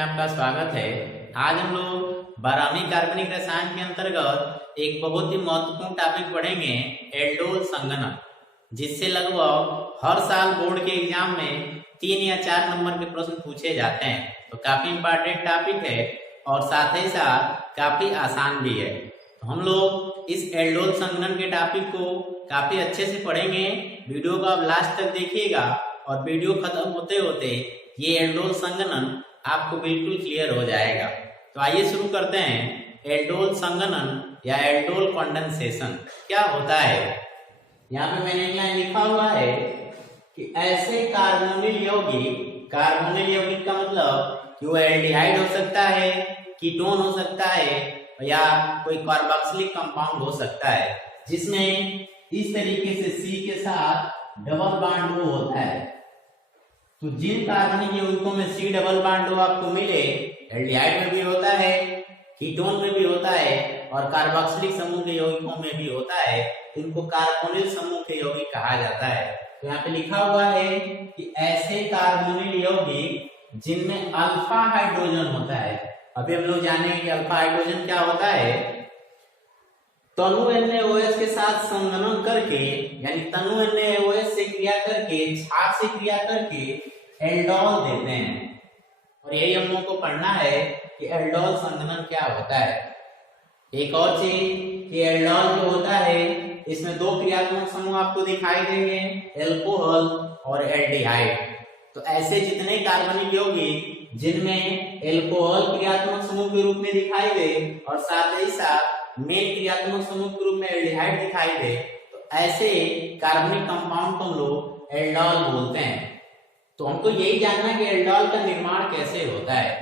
आपका स्वागत है। आज हम लोग 12वीं कार्बनिक रसायन के अंतर्गत एक बहुत ही महत्वपूर्ण टॉपिक पढ़ेंगे, एल्डोल संघनन, जिससे लगभग हर साल बोर्ड के एग्जाम में 3 या 4 नंबर के प्रश्न पूछे जाते हैं। तो काफी इंपॉर्टेंट टॉपिक है और साथ ही साथ काफी आसान भी है। तो हम लोग इस एल्डोल संघनन के टॉपिक को काफी अच्छे से पढ़ेंगे। वीडियो को आप लास्ट तक देखिएगा और वीडियो खत्म होते होते ये एल्डोल संघनन आपको बिल्कुल क्लियर हो जाएगा। तो आइए शुरू करते हैं। एल्डोल संघनन या एल्डोल कंडेंसेशन क्या होता है। यहाँ पे मैंने एक लाइन लिखा हुआ है कि ऐसे कार्बोनिल यौगिक का मतलब कि वो एल्डिहाइड हो सकता है, कीटोन हो सकता है या कोई कार्बोक्सिलिक कंपाउंड हो सकता है, जिसमें इस तरीके से C के साथ डबल बॉन्ड O होता है। तो जिन कार्बनिक यौगिकों में C डबल बॉन्ड O आपको मिले, एल्डिहाइड में भी होता है, कीटोन में भी होता है और कार्बोक्सिलिक समूह के यौगिकों में भी होता है, इनको कार्बोनिल समूह के यौगिक कहा जाता है। तो यहाँ पे लिखा हुआ है कि ऐसे कार्बोनिल यौगिक जिनमें अल्फा हाइड्रोजन होता है। अभी हम लोग जानेंगे कि अल्फा हाइड्रोजन क्या होता है। तनु NaOH के साथ संघनन करके, यानी तनु NaOH से क्रिया करके, क्षार से क्रिया करके एल्डोल देते हैं। और यही हम लोगों को पढ़ना है कि एल्डोल संघनन क्या होता है। एक और चीज कि एल्डोल जो होता है, इसमें 2 क्रियात्मक समूह आपको दिखाई देंगे, एल्कोहल और एल्डिहाइड। तो ऐसे जितने कार्बनिक यौगिक जिनमें एल्कोहल क्रियात्मक समूह के रूप में दिखाई दे और साथ ही साथ मेन क्रियात्मक समूह के रूप में एल्डिहाइड दिखाई दे, तो ऐसे कार्बनिक कंपाउंड को हम लोग एल्डोल बोलते हैं। तो हमको यही जानना है कि एल्डोल का निर्माण कैसे होता है।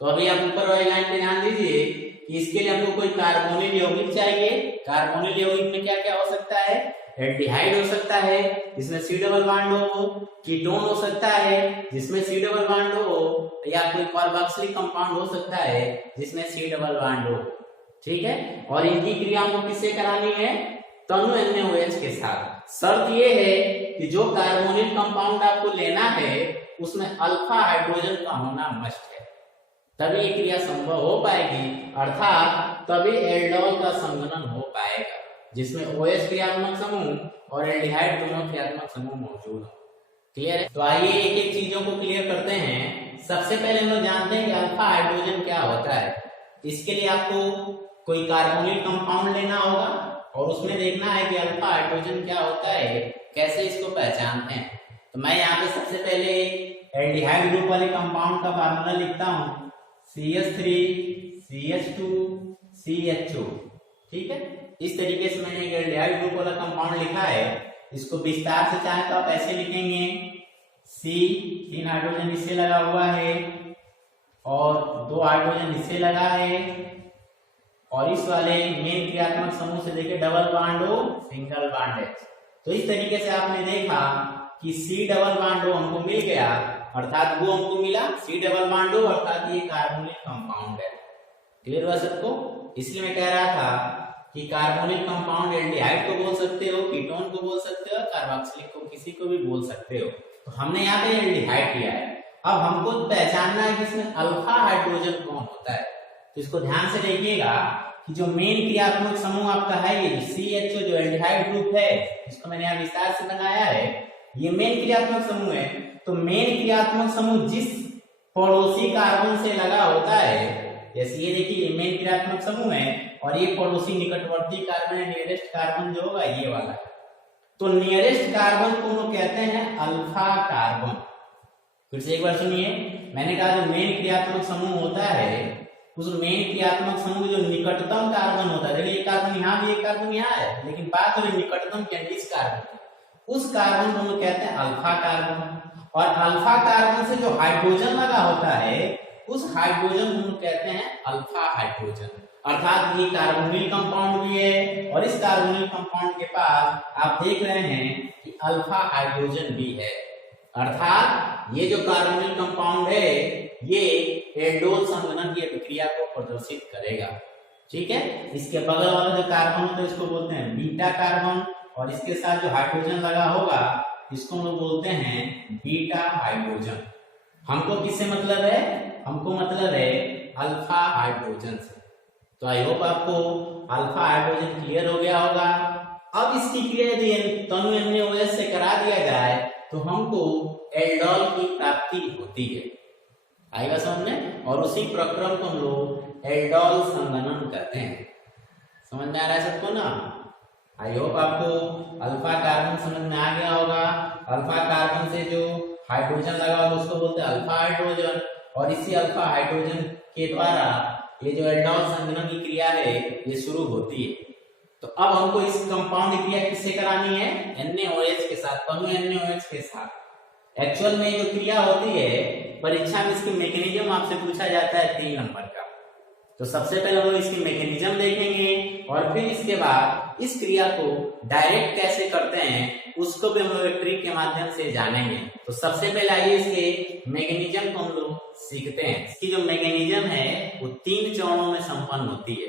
तो अभी आप ऊपर वाली लाइन पे ध्यान दीजिए कि इसके लिए हमको कोई कार्बोनिल यौगिक चाहिए। कार्बोनिल यौगिक में क्या क्या हो सकता है, एल्डिहाइड हो सकता है जिसमें C डबल बॉन्ड हो, कीटोन हो सकता है जिसमें C डबल बॉन्ड हो, या कोई कार्बोक्सिलिक कंपाउंड हो सकता है जिसमें C डबल बॉन्ड हो। ठीक है, और इनकी क्रिया हमको किससे करानी है, तनु NaOH के साथ। शर्त ये है कि जो कार्बोनिल कंपाउंड आपको लेना है उसमें अल्फा हाइड्रोजन का होना मस्ट है, तभी ये क्रिया संभव हो पाएगी, अर्थात तभी एल्डोल का संघनन हो पाएगा, जिसमें OH क्रियात्मक समूह और एल्डिहाइड दोनों क्रियात्मक समूह मौजूद हो। क्लियर है। तो आइए एक एक चीजों को क्लियर करते हैं। सबसे पहले हम लोग जानते हैं कि अल्फा हाइड्रोजन क्या होता है। इसके लिए आपको कोई कार्बोनिल कंपाउंड लेना होगा और उसमें देखना है कि अल्फा हाइड्रोजन क्या होता है, कैसे इसको पहचानते हैं। तो मैं यहाँ पे सबसे पहले एल्डिहाइड ग्रुप वाले कंपाउंड का फार्मूला लिखता हूँ, CH3 CH2 CHO। ठीक है, इस तरीके से मैंने एक एल्डिहाइड ग्रुप वाला कंपाउंड लिखा है। इसको विस्तार से चाहे तो आप ऐसे लिखेंगे, C 3 हाइड्रोजन इससे लगा हुआ है और 2 हाइड्रोजन इससे लगा है, और इस वाले मेन क्रियात्मक समूह से देखिए double bond O single bond H। तो इस तरीके से आपने देखा कि C डबल बॉन्ड O हमको मिल गया, अर्थात वो हमको मिला C डबल बॉन्ड O, अर्थात ये कार्बोनिल कंपाउंड है। क्लियर हुआ सबको। इसलिए मैं कह रहा था कि कार्बोनिल कंपाउंड एल्डिहाइड को बोल सकते हो, कीटोन को बोल सकते हो, कार्बोक्सिलिक को किसी को भी बोल सकते हो। तो हमने यहाँ पे एल्डिहाइड लिया है। अब हमको पहचानना है कि इसमें अल्फा हाइड्रोजन कौन होता है। तो इसको ध्यान से देखिएगा कि जो मेन क्रियात्मक समूह आपका है, ये CHO जो एल्डिहाइड ग्रुप है, इसको मैंने यहाँ विस्तार से बनाया है, ये मेन क्रियात्मक समूह है। तो मेन क्रियात्मक समूह जिस पड़ोसी कार्बन से लगा होता है, जैसे ये देखिए मेन क्रियात्मक समूह है और ये पड़ोसी निकटवर्ती कार्बन है, नियरेस्ट कार्बन जो होगा ये वाला है। तो नियरेस्ट कार्बन को हम कहते हैं अल्फा कार्बन। फिर से एक बार सुनिए, मैंने कहा जो मेन क्रियात्मक समूह होता है, उस मेन क्रियात्मक समूह जो निकटतम कार्बन होता है, देखिए एक कार्बन यहाँ भी, एक कार्बन यहाँ है, लेकिन बात हो रही निकटतम इस कार्बन, उस कार्बन को हम कहते हैं अल्फा कार्बन। और अल्फा कार्बन से जो हाइड्रोजन लगा होता है, उस हाइड्रोजन को हम कहते हैं अल्फा हाइड्रोजन, अर्थात ये कार्बोनिल कंपाउंड भी है और इस कार्बोनिल कंपाउंड के पास आप देख रहे हैं कि अल्फा हाइड्रोजन भी है, अर्थात ये जो कार्बोनिल कंपाउंड है ये एल्डोल संघनन की अभिक्रिया को प्रदर्शित करेगा। ठीक है, इसके बगल वाला जो कार्बन होता है इसको बोलते हैं बीटा कार्बन, और इसके साथ जो हाइड्रोजन लगा होगा इसको हम लोग बोलते हैं बीटा हाइड्रोजन। हमको किससे मतलब है, हमको मतलब है अल्फा हाइड्रोजन से। तो आई होप आपको अल्फा हाइड्रोजन क्लियर हो गया होगा। अब इसकी क्रिया यदि तनु NaOH से करा दिया जाए तो हमको एल्डोल की प्राप्ति होती है। आएगा समझ में? और उसी प्रक्रम को हम लोग एल्डोल संगणन कहते हैं। समझ में आ रहा है सबको ना? आई होप आपको अल्फा कार्बन समझ में आ गया होगा। अल्फा कार्बन से जो हाइड्रोजन लगा होगा उसको बोलते हैं अल्फा हाइड्रोजन, और इसी अल्फा हाइड्रोजन के द्वारा ये जो एल्डोल संगणन की क्रिया है ये शुरू होती है। तो अब हमको इस कंपाउंड क्रिया किससे करानी है? NaOH के साथ, तनु NaOH के साथ। एक्चुअल में जो क्रिया होती है परीक्षा में इसकी मैकेनिज्म आपसे पूछा जाता है 3 नंबर का। तो सबसे पहले हम लोग इसकी मैकेनिज्म देखेंगे और फिर इसके बाद इस क्रिया को डायरेक्ट कैसे करते हैं उसको भी हम लोग एक ट्रिक के माध्यम से जानेंगे। तो सबसे पहले आइए इसके मैकेनिज्म को हम लोग सीखते हैं। इसकी जो मैकेनिज्म है वो 3 चरणों में संपन्न होती है।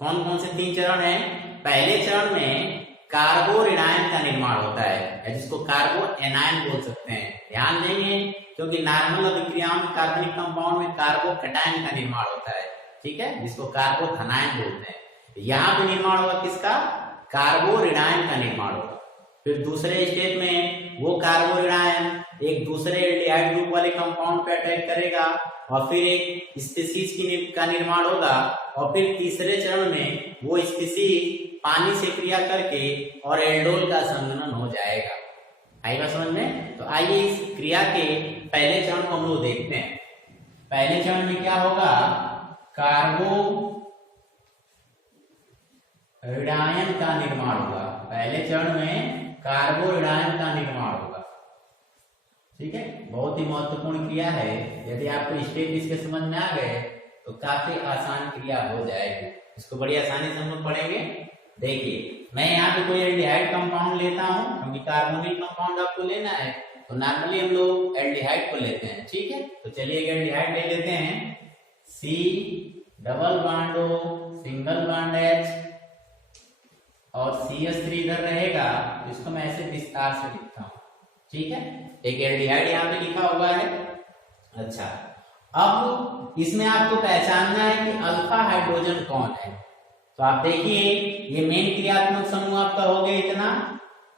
कौन कौन से 3 चरण हैं? पहले चरण में कार्बो ऋणायन का निर्माण होता है, जिसको कार्बो एनायन बोल सकते हैं। ध्यान देंगे क्योंकि नॉर्मल अभिक्रियाओं में कार्बनिक कंपाउंड में कार्बो कैटायन का निर्माण होता है, ठीक है, जिसको कार्बो धनायन बोलते हैं। यहाँ पे निर्माण होगा किसका? कार्बो ऋणायन का निर्माण होगा। फिर दूसरे स्टेप में वो कार्बो ऋणायन एक दूसरे एल्डिहाइड ग्रुप वाले कंपाउंड पे अटैक करेगा और फिर एक स्पीसीज का निर्माण होगा, और फिर तीसरे चरण में वो स्पीसीज पानी से क्रिया करके और एल्डोल का संगठन हो जाएगा। आएगा समझ में? तो आइए इस क्रिया के पहले चरण को हम लोग देखते हैं। पहले चरण में क्या होगा? कार्बो ऋणायन का निर्माण होगा। पहले चरण में कार्बो ऋणायन का निर्माण होगा, ठीक है। बहुत ही महत्वपूर्ण क्रिया है। यदि आपको स्टेप इसके समझ में आ गए तो काफी आसान क्रिया हो जाएगी। इसको बड़ी आसानी से हम लोग पढ़ेंगे। देखिए मैं यहाँ पे कोई एल्डिहाइड कंपाउंड लेता हूँ, क्योंकि कार्बोनिक कंपाउंड आपको लेना है तो नॉर्मली हम लोग एल्डिहाइड को लेते हैं, ठीक है। तो चलिए एल्डिहाइड ले लेते हैं। C double bond O single bond H और CH3 इधर रहेगा, इसको मैं ऐसे विस्तार से लिखता हूँ, ठीक है। एक एल्डिहाइड यहाँ पे लिखा हुआ है। अच्छा, अब इसमें आपको पहचानना है कि अल्फा हाइड्रोजन कौन है। तो आप देखिए ये मेन क्रियात्मक समूह आपका हो गया इतना,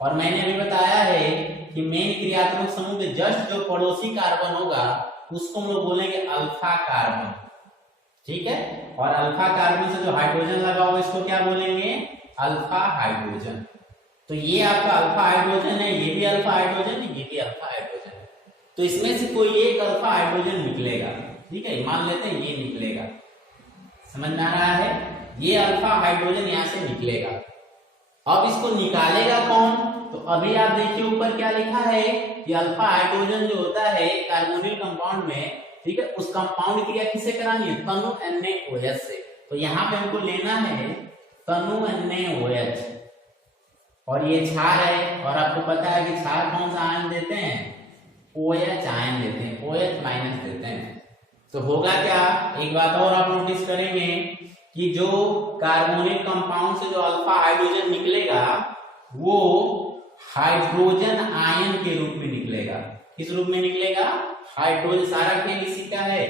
और मैंने अभी बताया है कि मेन क्रियात्मक समूह के जस्ट जो पड़ोसी कार्बन होगा उसको हम लोग बोलेंगे अल्फा कार्बन, ठीक है। और अल्फा कार्बन से जो हाइड्रोजन लगा होगा इसको क्या बोलेंगे? Alpha hydrogen. तो ये आपका अल्फा हाइड्रोजन है, ये भी अल्फा हाइड्रोजन है, ये भी अल्फा हाइड्रोजन है। तो इसमें से कोई एक अल्फा हाइड्रोजन निकलेगा, ठीक है। मान लेते हैं ये निकलेगा, समझ में आ रहा है? ये अल्फा हाइड्रोजन यहाँ से निकलेगा। अब इसको निकालेगा कौन? तो अभी आप देखिए ऊपर क्या लिखा है कि अल्फा हाइड्रोजन जो होता है कार्बोनिल कंपाउंड में, ठीक है, उस कंपाउंड क्रिया किससे करानी है? तनु NaOH से। तो यहाँ पे हमको लेना है तनु NaOH, और ये क्षार है, और आपको पता है कि क्षार कौन सा आयन देते हैं? OH आयन देते हैं, OH माइनस देते हैं। तो होगा क्या? एक बात और आप नोटिस करेंगे कि जो कार्बोनिल कंपाउंड से जो अल्फा हाइड्रोजन निकलेगा वो हाइड्रोजन आयन के रूप में निकलेगा। किस रूप में निकलेगा? हाइड्रोजन। सारा खेल इसी का है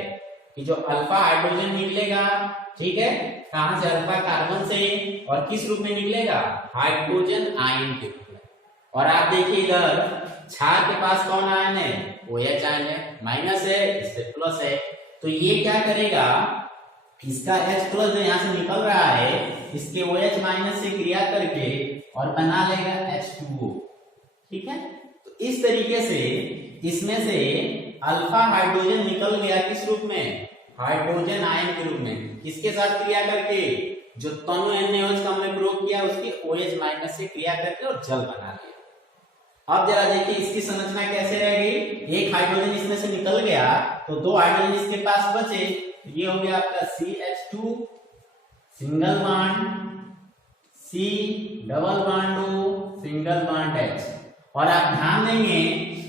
कि जो अल्फा हाइड्रोजन निकलेगा, ठीक है, कहां से? अल्फा कार्बन से, और किस रूप में निकलेगा? हाइड्रोजन आयन के रूप में। और आप देखिए इधर क्षार के पास कौन आयन है? OH आयन है, माइनस है, इससे प्लस है। तो ये क्या करेगा? इसका H प्लस जो यहाँ से निकल रहा है इसके OH माइनस से क्रिया करके और बना लेगा H2O, ठीक है। तो इस तरीके से इसमें से अल्फा हाइड्रोजन निकल गया किस रूप में? हाइड्रोजन आयन के रूप में। किसके साथ क्रिया करके? जो तनु NaOH का हमने प्रयोग किया उसके OH माइनस से क्रिया करके और जल बना लिया। अब जरा देखिए इसकी संरचना कैसे रह गई? एक हाइड्रोजन इसमें से निकल गया तो 2 हाइड्रोजन इसके पास बचे। ये हो गया आपका CH2 single bond C double bond O single bond H। और आप ध्यान देंगे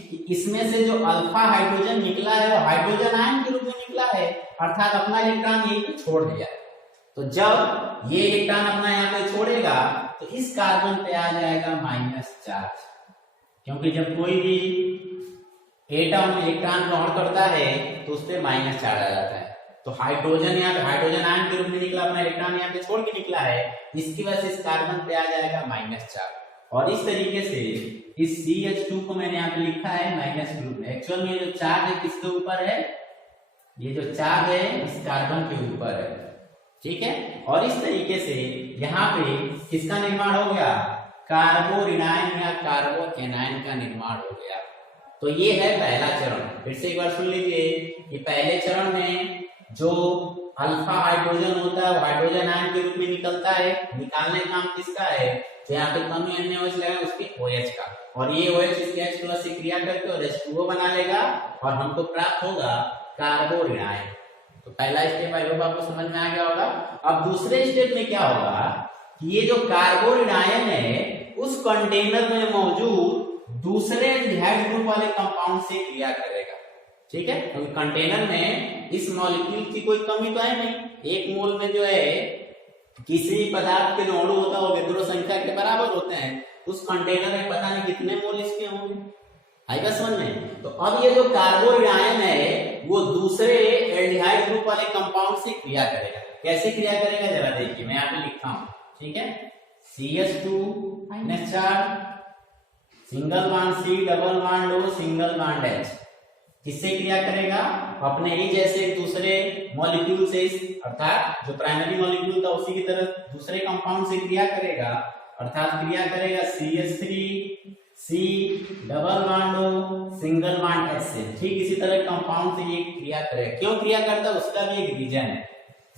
कि इसमें से जो अल्फा हाइड्रोजन निकला है वो हाइड्रोजन आयन के रूप में निकला है, अर्थात अपना इलेक्ट्रॉन यहीं पे छोड़ दिया है। तो जब ये इलेक्ट्रॉन अपना यहाँ पे छोड़ेगा तो इस कार्बन पे आ जाएगा माइनस चार्ज, क्योंकि जब कोई भी एटम इलेक्ट्रॉन ग्रहण करता है तो उस पर माइनस चार्ज आ जाता है। तो हाइड्रोजन यहाँ पे हाइड्रोजन आयन के रूप में निकला, अपना इलेक्ट्रॉन यहाँ पे छोड़ के निकला है, इसकी वजह से इस कार्बन पे आ जाएगा माइनस चार्ज। और इस तरीके से इस CH2 को मैंने यहाँ पे लिखा है माइनस ग्रुप में। एक्चुअल में जो चार्ज है किसके ऊपर है, ये जो चार्ज है इस कार्बन के ऊपर है, ठीक है। और इस तरीके से यहाँ पे किसका निर्माण हो गया, कार्बो ऋणायन या कार्बो एनायन का निर्माण हो गया। तो ये है पहला चरण। फिर से एक बार सुन लीजिए कि पहले चरण में जो अल्फा हाइड्रोजन होता है वो हाइड्रोजन आयन के रूप में निकलता है, निकालने का काम किसका है, तो यहाँ पे कमी NaOH लगा उसके OH का, और ये OH इसके H+ से क्रिया करके और H2O बना लेगा और हमको प्राप्त होगा कार्बो ऋणायन। तो पहला स्टेप आई होप आपको समझ में आ गया होगा। अब दूसरे स्टेप में क्या होगा कि ये जो कार्बो ऋणायन है उस कंटेनर में मौजूद दूसरे एल्डिहाइड ग्रुप वाले कंपाउंड से क्रिया करेगा, ठीक है। क्योंकि कंटेनर में इस मॉलिक्यूल की कोई कमी तो है नहीं। एक मोल में जो है किसी पदार्थ के जो अणु होता है वो विद्युत संख्या के बराबर होते हैं। उस कंटेनर में पता नहीं कितने मोल इसके होंगे, आएगा समझ में। तो अब ये जो कार्बो ऋणायन है वो दूसरे एल्डिहाइड ग्रुप वाले कंपाउंड से क्रिया करेगा। कैसे क्रिया करेगा जरा देखिए, मैं यहाँ पे लिखता हूँ, ठीक है। CH2 minus charge, single bond C, double bond O, single bond H, किससे क्रिया करेगा, अपने ही जैसे दूसरे मॉलिक्यूल से, अर्थात जो प्राइमरी मॉलिक्यूल था उसी की तरह दूसरे कंपाउंड से क्रिया करेगा, अर्थात क्रिया करेगा CH3 C, double bond O, single bond H से। ठीक इसी तरह कंपाउंड से ये क्रिया करेगा। क्यों क्रिया करता है उसका भी एक रीजन है।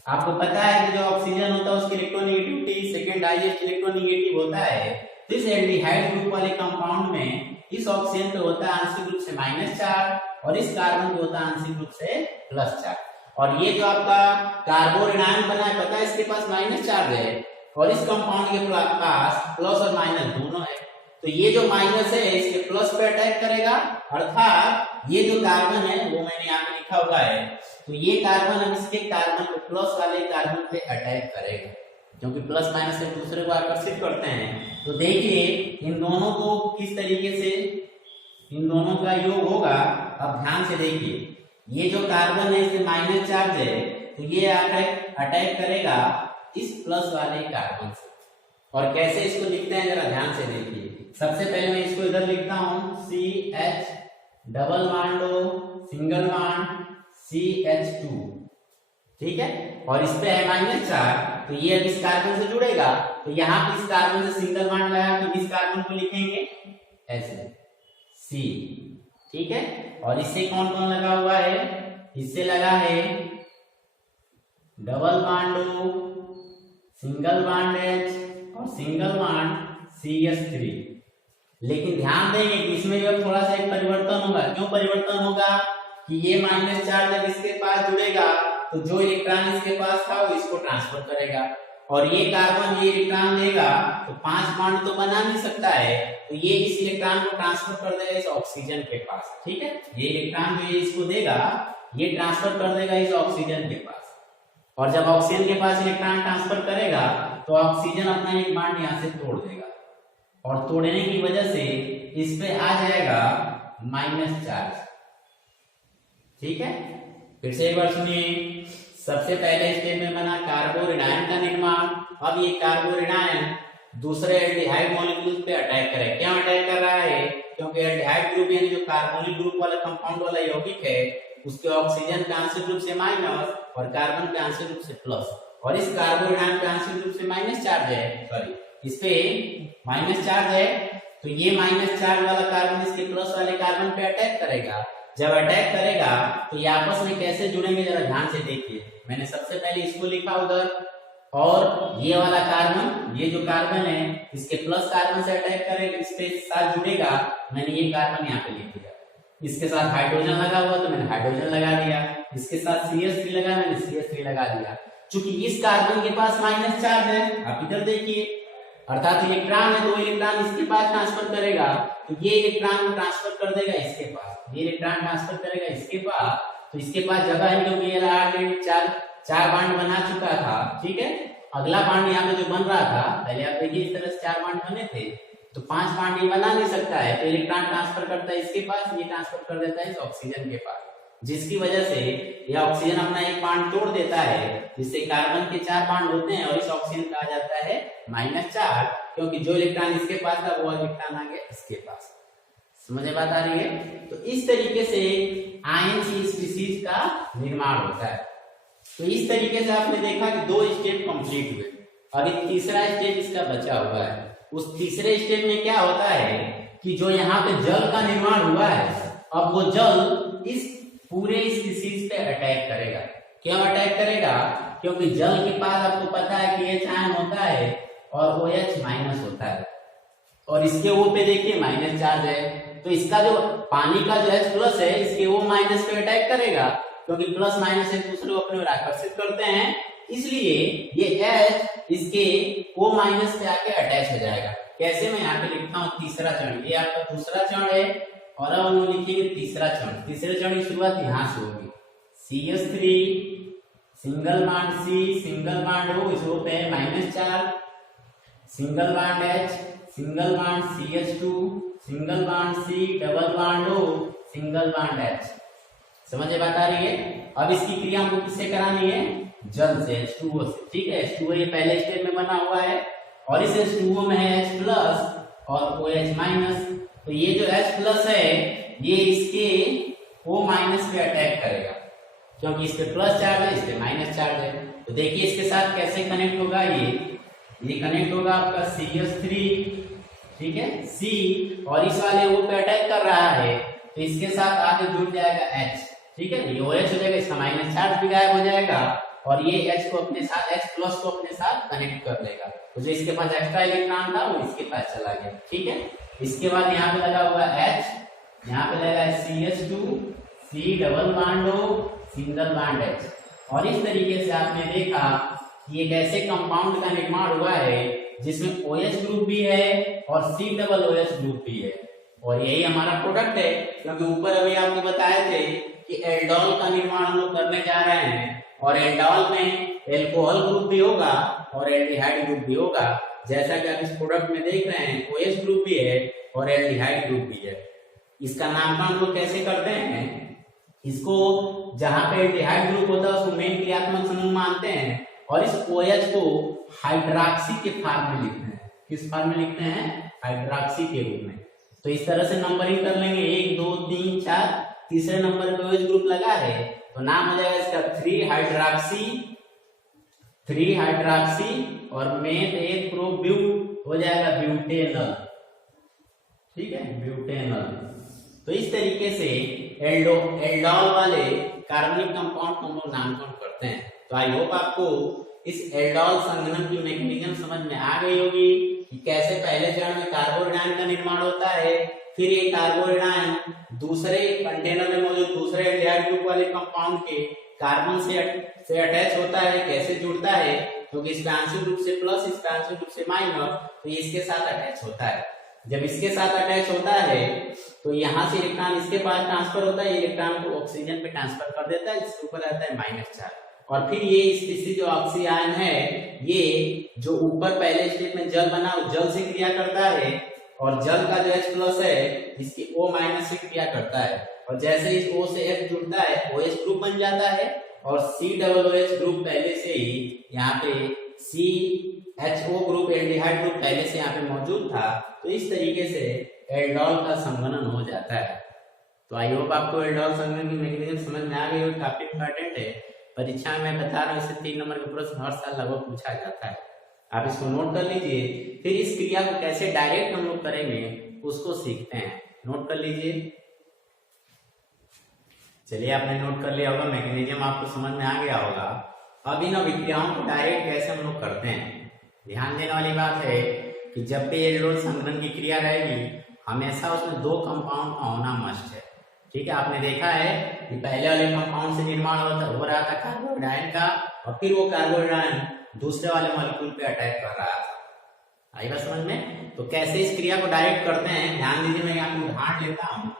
आपको पता है कि जो ऑक्सीजन होता है उसकी इलेक्ट्रोनेगेटिविटी सेकंड हाईएस्ट इलेक्ट्रोनेगेटिव होता है। तो इस एल्डिहाइड ग्रुप वाले कंपाउंड में इस ऑक्सीजन पे होता है आंशिक रूप से माइनस चार्ज और इस कार्बन पे होता है आंशिक रूप से प्लस चार्ज। और ये जो आपका कार्बो ऋणायन बना है, पता है इसके पास माइनस चार्ज है और इस कंपाउंड के पास प्लस और माइनस दोनों है। तो ये जो माइनस है इसके प्लस पे अटैक करेगा, अर्थात ये जो कार्बन है वो मैंने यहाँ पे लिखा हुआ है, तो ये कार्बन अब इसके कार्बन पे प्लस वाले कार्बन पे अटैक करेगा, क्योंकि प्लस माइनस एक दूसरे को आकर्षित करते हैं। तो देखिए इन दोनों को किस तरीके से इन दोनों का योग होगा। अब ध्यान से देखिए, ये जो कार्बन है इसमें माइनस चार्ज है, तो ये आकर अटैक करेगा इस प्लस वाले कार्बन से। और कैसे इसको लिखते हैं जरा ध्यान से देखिए। सबसे पहले मैं इसको इधर लिखता हूं CH double bond O single bond CH2, ठीक है। और इस पे है माइनस चार्ज, तो ये अब इस कार्बन से जुड़ेगा, तो यहाँ पे इस कार्बन से सिंगल बॉन्ड लगा तो इस कार्बन को लिखेंगे ऐसे C, ठीक है। और इससे कौन कौन लगा हुआ है, इससे लगा है double bond O, single bond H और सिंगल बॉन्ड CH3। लेकिन ध्यान देंगे कि इसमें जो थोड़ा सा एक परिवर्तन होगा। क्यों परिवर्तन होगा कि ये माइनस चार्ज जब इसके पास जुड़ेगा तो जो इलेक्ट्रॉन इसके पास था वो इसको ट्रांसफर करेगा, और ये कार्बन ये इलेक्ट्रॉन लेगा तो 5 बॉन्ड तो बना नहीं सकता है, तो ये इस इलेक्ट्रॉन को ट्रांसफर कर देगा इस ऑक्सीजन के पास, ठीक है। ये इलेक्ट्रॉन जो इसको देगा ये ट्रांसफर कर देगा इस ऑक्सीजन के पास, और जब ऑक्सीजन के पास इलेक्ट्रॉन ट्रांसफर करेगा तो ऑक्सीजन अपना एक बॉन्ड यहाँ से तोड़ देगा, और तोड़ने की वजह से इस पे आ जाएगा माइनस चार्ज, ठीक है। फिर से एक बार सुनिए, सबसे पहले स्टेप में बना कार्बो ऋणायन का निर्माण। अब ये कार्बो ऋणायन दूसरे एल्डिहाइड मॉलिक्यूल पे अटैक करेगा। क्या अटैक कर रहा है, क्योंकि एल्डिहाइड ग्रुप यानी जो कार्बोनिल ग्रुप वाला कंपाउंड वाला यौगिक है उसके ऑक्सीजन के आंशिक रूप से माइनस और कार्बन के आंशिक रूप से प्लस, और इस कार्बो ऋणायन के आंशिक रूप से माइनस चार्ज है, सॉरी इस पे माइनस चार्ज है, तो ये माइनस चार्ज वाला कार्बन इसके प्लस वाले कार्बन पे अटैक करेगा। जब अटैक करेगा तो ये आपस में कैसे जुड़ेंगे जरा ध्यान से देखिए। मैंने सबसे पहले इसको लिखा उधर, और ये वाला कार्बन, ये जो कार्बन है इसके प्लस कार्बन से अटैक करेगा, इसके साथ जुड़ेगा। मैंने ये कार्बन यहाँ पे लिख दिया, इसके साथ हाइड्रोजन लगा हुआ तो मैंने हाइड्रोजन लगा दिया, इसके साथ CH3 लगा मैंने CH3 लगा दिया। चूंकि इस कार्बन के पास माइनस चार्ज है, आप इधर देखिए, अर्थात इलेक्ट्रॉन है तो इलेक्ट्रॉन इसके पास ट्रांसफर करेगा, तो ये इलेक्ट्रॉन को ट्रांसफर कर देगा इसके पास, ये इलेक्ट्रॉन ट्रांसफर करेगा इसके पास, तो इसके पास जगह है क्योंकि ये ऑलरेडी चार बॉन्ड बना चुका था, ठीक है। अगला बॉन्ड यहाँ पे जो बन रहा था, पहले आप देखिए इस तरह से 4 बॉन्ड बने थे, तो 5 बॉन्ड ये बना नहीं सकता है, तो इलेक्ट्रॉन ट्रांसफर करता है इसके पास, ये ट्रांसफर कर देता है इस ऑक्सीजन के पास, जिसकी वजह से ये ऑक्सीजन अपना एक बॉन्ड तोड़ देता है, जिससे कार्बन के 4 बॉन्ड होते हैं और इस ऑक्सीजन का आ जाता है -4, क्योंकि जो इलेक्ट्रॉन इसके पास था वो इलेक्ट्रॉन आ गया इसके पास। समझ में बात आ रही है? तो इस तरीके से आयन की स्पीशीज का निर्माण होता है। तो इस तरीके से आपने देखा कि 2 स्टेप कंप्लीट हुए, अभी तीसरा स्टेप इसका बचा हुआ है। उस तीसरे स्टेप में क्या होता है कि जो यहाँ पे जल का निर्माण हुआ है, अब वो जल इस पूरे स्पीशीज पे अटैक करेगा। क्यों अटैक करेगा? क्योंकि जल के पास आपको पता है कि H आयन होता है और OH- होता है, और इसके O पे देखिए माइनस चार्ज है, तो इसका जो पानी का जो H+ है इसके O- पे अटैक करेगा, क्योंकि प्लस माइनस एक दूसरे को अपने ओर आकर्षित करते हैं, इसलिए ये H इसके O- पे आके अटैच हो जाएगा। कैसे? मैं यहाँ पे लिखता हूँ तीसरा चरण, ये आपका दूसरा चरण है, और अब हम लिखेंगे तीसरा चरण। तीसरे चरण की शुरुआत यहाँ से होगी, CH3 single bond C single bond O, इस O पे है -4, single bond H single bond CH2 single bond C double bond O single bond H। समझ में बात आ रही है? अब इसकी क्रिया हमको किससे करानी है? जल से, H2O से। ठीक है, H2O ये पहले स्टेप में बना हुआ है, और इस H2O में है H+ और OH-। तो ये जो H+ है ये इसके O- पे अटैक करेगा, क्योंकि इस पे प्लस चार्ज है, इस पे माइनस चार्ज है। तो देखिए इसके साथ कैसे कनेक्ट होगा, ये कनेक्ट होगा आपका CH3, ठीक है, C, और इस वाले O पे अटैक कर रहा है, तो इसके साथ आगे जुड़ जाएगा H। ठीक है, ये OH हो जाएगा, इसका माइनस चार्ज भी गायब हो जाएगा, और ये H को अपने साथ H+ को अपने साथ कनेक्ट कर लेगा। तो जो इसके पास एक्स्ट्रा इलेक्ट्रॉन था वो इसके पास चला गया। ठीक है, इसके बाद यहाँ पे लगा हुआ H, यहाँ पे लगा CH2 C double bond O single bond H। और इस तरीके से आपने देखा कि एक ऐसे कंपाउंड का निर्माण हुआ है जिसमें OH ग्रुप भी है और C डबल OH ग्रुप भी है, और यही हमारा प्रोडक्ट है। क्योंकि ऊपर अभी आपको बताए थे कि एल्डोल का निर्माण हम लोग करने जा रहे हैं, और एल्डोल में एल्कोहल ग्रुप भी होगा और एल्डिहाइड ग्रुप भी होगा। जैसा कि आप इस प्रोडक्ट में देख रहे हैं, OH ग्रुप भी है और एल्डिहाइड ग्रुप भी है। इसका नामकरण हम लोग कैसे करते हैं? इसको जहां पे एल्डिहाइड ग्रुप होता है उसको मेन क्रियात्मक समूह मानते हैं, और इस OH को हाइड्रॉक्सी के फॉर्म में लिखते हैं। किस फॉर्म में लिखते हैं? हाइड्रॉक्सी के रूप में। तो इस तरह से नंबरिंग कर लेंगे, 1 2 3 4, तीसरे नंबर पे OH ग्रुप लगा है तो नाम हो जाएगा इसका 3 हाइड्रॉक्सी, और मेथ 1 प्रो ब्यूट हो जाएगा ब्यूटेनल। ठीक है, ब्यूटेनल। तो इस तरीके से एल्डोल वाले कार्बनिक कंपाउंड को हम लोग नामकरण करते हैं। तो आई होप आपको इस एल्डोल संघनन की मैकेनिज्म समझ में आ गई होगी कि कैसे पहले चरण में कार्बोरेडाइन का निर्माण होता है, फिर ये कार्बोरेडाइन दूसरे कंटेनर में मौजूद दूसरे एल्डिहाइड ग्रुप वाले कंपाउंड के कार्बन से अटैच होता है। कैसे जुड़ता है? क्योंकि इसका आंशिक रूप से प्लस, इसका आंशिक रूप से माइनस, तो ये इसके साथ अटैच होता है। जब इसके साथ अटैच होता है तो यहाँ से इलेक्ट्रॉन इसके पास ट्रांसफर होता है, इलेक्ट्रॉन को ऑक्सीजन पे ट्रांसफर कर देता है, जिसके ऊपर रहता है माइनस चार्ज। और फिर ये स्पीशीज जो ऑक्सी आयन है, ये जो ऊपर पहले स्टेप में जल बना जल से क्रिया करता है, और जल का जो H+ है इसकी O- से क्रिया करता है, और जैसे इस O से H जुड़ता है OH ग्रुप बन जाता है, और C डबल OH ग्रुप पहले से ही यहाँ पे CHO ग्रुप एल्डिहाइड ग्रुप पहले से यहाँ पे मौजूद था। तो इस तरीके से एल्डोल का संघनन हो जाता है। तो आई होप आपको एल्डोल संघनन की मैकेनिज्म समझ में आ गई हो। काफी इंपॉर्टेंट है, परीक्षा में बता रहा हूँ, इससे 3 नंबर का प्रश्न हर साल लगभग पूछा जाता है। आप इसको नोट कर लीजिए, फिर इस क्रिया को कैसे डायरेक्ट हम लोग करेंगे उसको सीखते हैं। नोट कर लीजिए। चलिए, आपने नोट कर लिया होगा, मैकेनिज्म आपको समझ में आ गया होगा। अब इन अभिक्रियाओं को डायरेक्ट कैसे हम लोग करते हैं, ध्यान देने वाली बात है कि जब भी एल्डोल संघनन की क्रिया रहेगी हमेशा उसमें 2 कंपाउंड का होना मस्ट है। ठीक है, आपने देखा है कि पहले वाले कंपाउंड से निर्माण हो रहा था कार्बोरेडाइन का, और फिर वो कार्बोरेडाइन दूसरे वाले मॉलिक्यूल पे अटैक कर रहा था। आई बात समझ में? तो कैसे इस क्रिया को डायरेक्ट करते हैं, ध्यान दीजिए। मैं यहाँ उदाहरण लेता हूँ,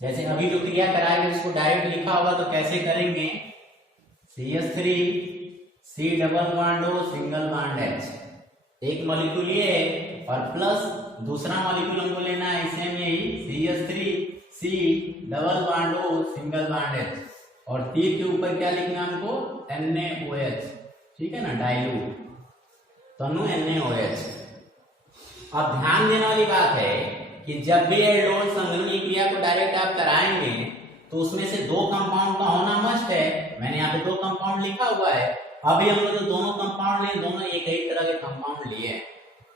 जैसे अभी जो क्रिया कराएंगे उसको डायरेक्ट लिखा होगा तो कैसे करेंगे? CH3 C double bond O single bond H, एक मॉलिक्यूल ये और प्लस दूसरा मॉलिक्यूल हमको लेना है सेम यही CH3C double bond O single bond H, और तीर के ऊपर क्या लिखना है हमको NaOH, ठीक है ना, डाइल्यूट तनु NaOH। अब ध्यान देने वाली बात है कि जब भी एल्डोल संघनन क्रिया को डायरेक्ट आप कराएंगे तो उसमें से दो कंपाउंड का होना मस्ट है। मैंने यहाँ पे दो कंपाउंड लिखा हुआ है। अभी हम लोग दोनों कंपाउंड लिए, दोनों एक ही तरह के कंपाउंड लिए हैं।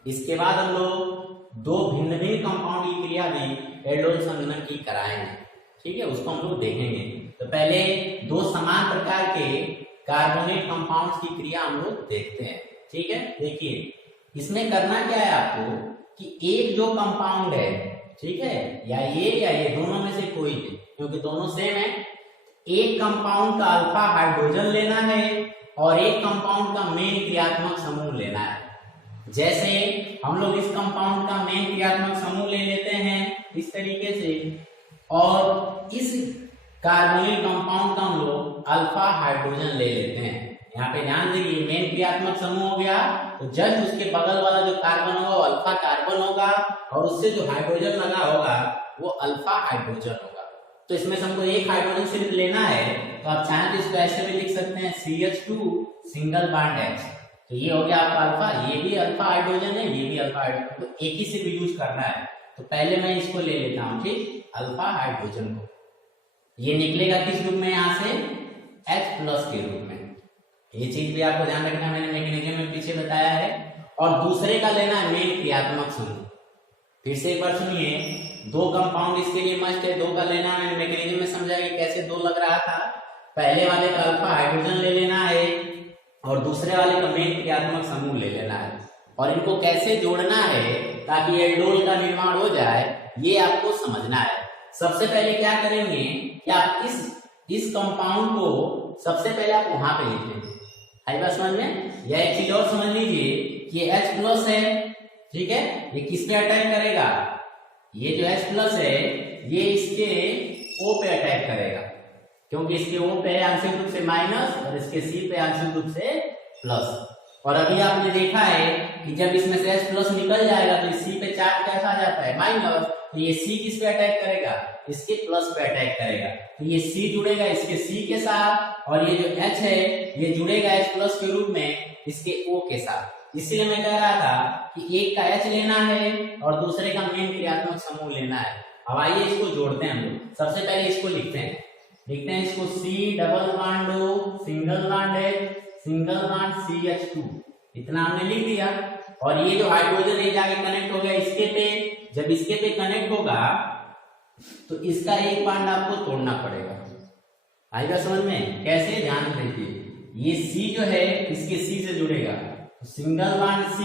इसके बाद हम लोग दो भिन्न भिन्न कंपाउंड की क्रिया भी एल्डोल संघनन की कराएंगे, ठीक है, उसको हम लोग देखेंगे। तो पहले दो समान प्रकार के कार्बोनेट कंपाउंड्स की क्रिया हम लोग देखते हैं, ठीक है। देखिए इसमें करना क्या है आपको कि एक जो कंपाउंड है, ठीक है, या ये दोनों में से कोई भी, क्योंकि दोनों सेम है, एक कंपाउंड का अल्फा हाइड्रोजन लेना है और एक कंपाउंड का मेन क्रियात्मक समूह लेना है। जैसे हम लोग इस कंपाउंड का मेन क्रियात्मक समूह ले लेते हैं इस तरीके से, और इस कार्बोनिल कंपाउंड का हम लोग अल्फा हाइड्रोजन ले लेते हैं। यहाँ पे ध्यान दीजिए, मेन क्रियात्मक समूह हो गया तो जस्ट उसके बगल वाला जो कार्बन होगा वो अल्फा कार्बन होगा, और उससे जो हाइड्रोजन लगा होगा वो अल्फा हाइड्रोजन होगा। तो इसमें से हमको एक हाइड्रोजन सिर्फ लेना है, तो आप चाहें तो इसको ऐसे भी लिख सकते हैं CH2 सिंगल बॉन्ड H। तो ये हो गया आपका अल्फा, ये भी अल्फा हाइड्रोजन है, ये भी अल्फा हाइड्रोजन, तो एक ही सिर्फ यूज करना है। तो पहले मैं इसको ले लेता हूँ, ठीक, अल्फा हाइड्रोजन को। ये निकलेगा किस रूप में, यहाँ से H+ के रूप में। ये चीज भी आपको ध्यान रखना, मैंने मैकेनिज्म में पीछे बताया है। और दूसरे का लेना है मेन क्रियात्मक समूह। फिर से एक बार सुनिए, दो कंपाउंड इसके लिए मस्ट है, दो का लेना है। मैंने मैकेनिज्म में समझाया कि कैसे दो लग रहा था। पहले वाले का अल्फा हाइड्रोजन ले लेना है और दूसरे वाले का मेन क्रियात्मक समूह ले लेना है, और इनको कैसे जोड़ना है ताकि एल्डोल का निर्माण हो जाए, ये आपको समझना है। सबसे पहले क्या करेंगे कि आप इस कंपाउंड को सबसे पहले आप वहां पे लिख लेंगे। आई बात समझ में? या एक चीज और समझ लीजिए कि ये H+ है, ठीक है, ये किस पे अटैक करेगा, ये जो H+ है ये इसके O पे अटैक करेगा, क्योंकि इसके O पे आंशिक रूप से माइनस और इसके C पे आंशिक रूप से प्लस। और अभी आपने देखा है कि जब इसमें से H+ निकल जाएगा तो इस C पे चार्ज कैसा आ जाता है, माइनस। तो ये C किस पे अटैक करेगा, इसके प्लस पे अटैक करेगा। तो ये C जुड़ेगा इसके C के साथ, और ये जो H है ये जुड़ेगा H+ के रूप में इसके O के साथ। इसलिए मैं कह रहा था कि एक का H लेना है और दूसरे का मेन क्रियात्मक समूह लेना है। अब आइए इसको जोड़ते हैं हम लोग। सबसे पहले इसको लिखते हैं इसको C double bond O single bond H single bond CH2, इतना हमने लिख दिया। और ये जो हाइड्रोजन है जाके कनेक्ट हो गया इसके पे। जब इसके पे कनेक्ट होगा तो इसका एक बॉन्ड आपको तोड़ना पड़ेगा। आएगा समझ में? कैसे, ध्यान दीजिए, ये C जो है इसके C से जुड़ेगा, तो सिंगल बॉन्ड C,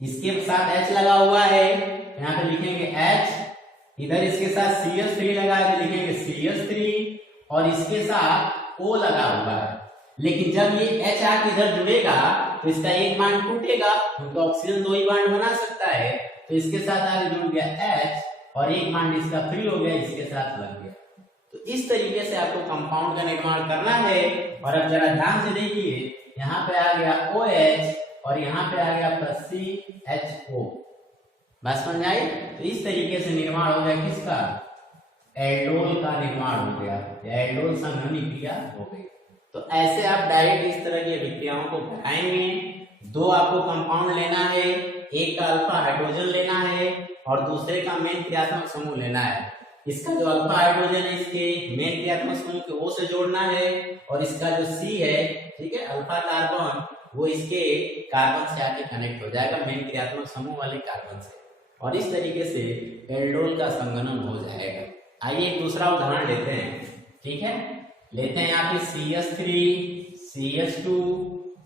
इसके साथ H लगा हुआ है, यहाँ पे लिखेंगे H, इधर इसके साथ CH3 लगा है तो लिखेंगे CH3, और इसके साथ O लगा हुआ है। लेकिन जब ये H आके इधर जुड़ेगा तो इसका एक बॉन्ड टूटेगा, क्योंकि ऑक्सीजन दो ही बॉन्ड बना सकता है। तो इसके साथ आगे जुड़ गया H और एक बॉन्ड इसका फ्री हो गया, इसके साथ लग गया। तो इस तरीके से आपको कंपाउंड का निर्माण करना है। और अब जरा ध्यान से देखिए, यहाँ पे आ गया OH और यहाँ पे आ गया आपका CHO। बस समझ आई? तो इस तरीके से निर्माण हो गया किसका, एल्डोल का निर्माण हो गया, एल्डोल संघनन क्रिया हो गई। तो ऐसे आप डायरेक्ट इस तरह की अभिक्रियाओं को कराएंगे। दो आपको कंपाउंड लेना है, एक का अल्फा हाइड्रोजन लेना है और दूसरे का मेन क्रियात्मक समूह लेना है। इसका जो अल्फा हाइड्रोजन है इसके मेन क्रियात्मक समूह के O से जोड़ना है, और इसका जो C है, ठीक है, अल्फा कार्बन, वो इसके कार्बन से आके कनेक्ट हो जाएगा मेन क्रियात्मक समूह वाले कार्बन से, और इस तरीके से एल्डोल का संघनन हो जाएगा। आइए एक दूसरा उदाहरण लेते हैं, ठीक है। लेते हैं यहाँ पे CH3 CH2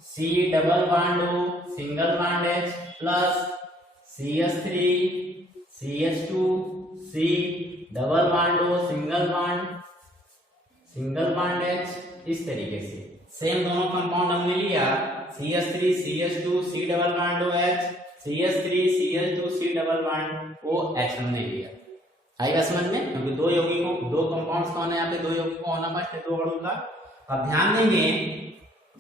C double bond O single bond H plus CH3 CH2 C double bond O single bond H। इस तरीके से सेम दोनों कंपाउंड हमने लिया, CH3 CH2 C double bond O H, CH3 CH2 C double bond O H हमने लिया। आएगा समझ में? क्योंकि दो यौगिकों, दो कंपाउंड्स का होना है, यहाँ पे दो यौगिकों होना मस्ट है, दो अणु का। अब ध्यान देंगे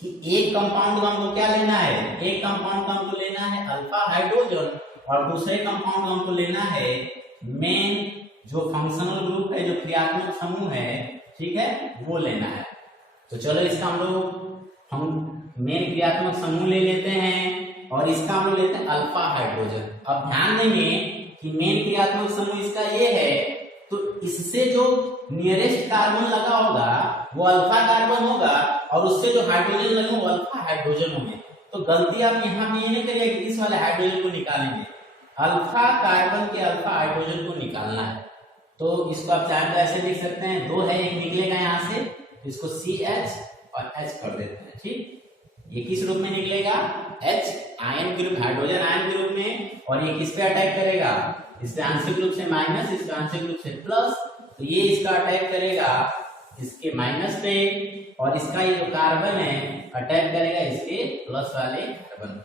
कि एक कंपाउंड का हमको क्या लेना है, एक कंपाउंड का हमको लेना है अल्फा हाइड्रोजन और दूसरे कंपाउंड को हमको लेना है मेन जो फंक्शनल ग्रुप है, जो क्रियात्मक समूह है, ठीक है, वो लेना है। तो चलो इसका हम मेन क्रियात्मक समूह ले लेते हैं और इसका हम लेते हैं अल्फा हाइड्रोजन। अब ध्यान देंगे कि मेन क्रियात्मक समूह इसका ये है, तो इससे जो नियरेस्ट कार्बन लगा होगा वो अल्फा कार्बन होगा और उससे जो हाइड्रोजन लगे वो अल्फा हाइड्रोजन होंगे। तो गलती आप यहाँ पे ये नहीं करिए कि इस वाले हाइड्रोजन को निकालेंगे, अल्फा कार्बन के अल्फा हाइड्रोजन को निकालना है। तो इसको आप चाहे तो ऐसे लिख सकते हैं, 2 है, एक निकलेगा यहाँ से, इसको CH और H कर देते हैं, ठीक। ये किस रूप में निकलेगा, H ion group, hydrogen ion group में, और ये किस पे अटैक करेगा, इससे आंशिक रूप से माइनस, इसका आंशिक रूप से प्लस, तो ये इसका अटैक करेगा इसके माइनस पे, और इसका ये जो कार्बन है अटैक करेगा इसके प्लस वाले कार्बन,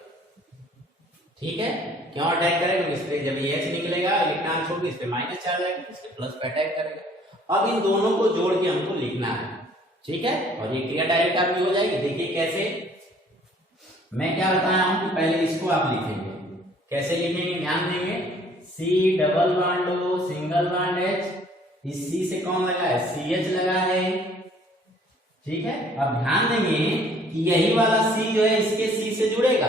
ठीक है। क्यों अटैक करेगा, इस पे जब ये H निकलेगा इलेक्ट्रॉन छोड़ के इस पे माइनस चार्ज आएगा, इसके प्लस पे अटैक करेगा। अब इन दोनों को जोड़ के हमको लिखना है, ठीक है, और ये क्रिया डायरेक्ट आपकी हो जाएगी। देखिए कैसे, मैं क्या बताया हूं कि पहले इसको आप लिखेंगे, कैसे लिखेंगे, ध्यान देंगे, C double bond O single bond H, इस C से कौन लगा है, CH लगा है, ठीक है। अब ध्यान देंगे कि यही वाला C जो है इसके C से जुड़ेगा,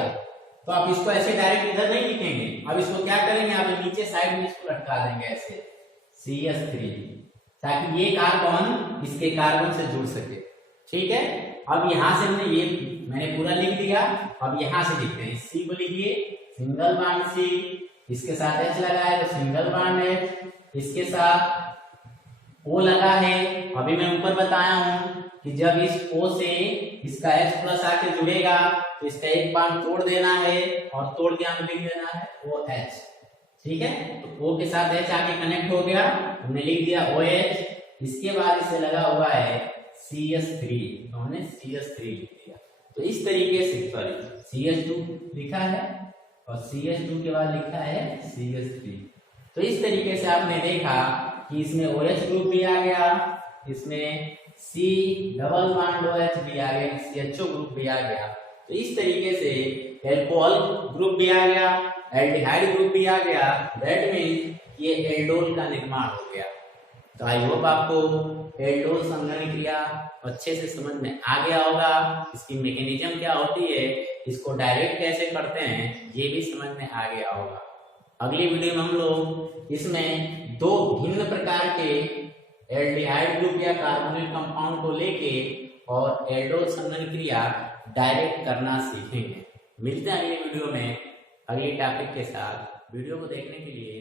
तो आप इसको ऐसे डायरेक्ट इधर नहीं लिखेंगे। अब इसको क्या करेंगे, आप नीचे साइड में इसको लटका देंगे ऐसे CH3, ताकि ये कार्बन इसके कार्बन से जुड़ सके, ठीक है। अब यहां से हमने ये मैंने पूरा लिख दिया, अब यहां से लिखते हैं, C को लिखिए सिंगल बॉन्ड C, इसके साथ H लगा है तो सिंगल बॉन्ड H, इसके साथ O लगा है। अभी मैं ऊपर बताया हूं कि जब इस O से इसका H प्लस आके जुड़ेगा तो इसका एक बॉन्ड तोड़ देना है और तोड़ के हमें लिख देना है OH, ठीक है। तो O के साथ H आके कनेक्ट हो गया, हमने लिख दिया OH, इसके बाद इसे लगा हुआ है CH3, तो हमने CH3 लिख दिया। तो इस तरीके से, सॉरी CH2 लिखा है और CH2 के बाद लिखा है CH3। तो इस तरीके से आपने देखा कि इसमें OH ग्रुप भी आ गया, इसमें C डबल बॉन्ड OH भी आ गया, CHO ग्रुप भी आ गया। तो इस तरीके से एल्कोहल ग्रुप भी आ गया, एल्डिहाइड ग्रुप भी आ गया, दैट मीन्स ये एल्डोल का निर्माण हो गया। तो आई होप आपको एल्डोल संघनन क्रिया अच्छे से समझ में आ गया होगा, इसकी मैकेनिज्म क्या होती है, इसको डायरेक्ट कैसे करते हैं, ये भी समझ में आ गया होगा। अगली वीडियो में हम लोग इसमें 2 भिन्न प्रकार के एल्डिहाइड ग्रुप या कार्बोनिल कंपाउंड को लेके और एल्डोल संघनन क्रिया डायरेक्ट करना सीखेंगे। मिलते हैं अगली वीडियो में अगले टॉपिक के साथ। वीडियो को देखने के लिए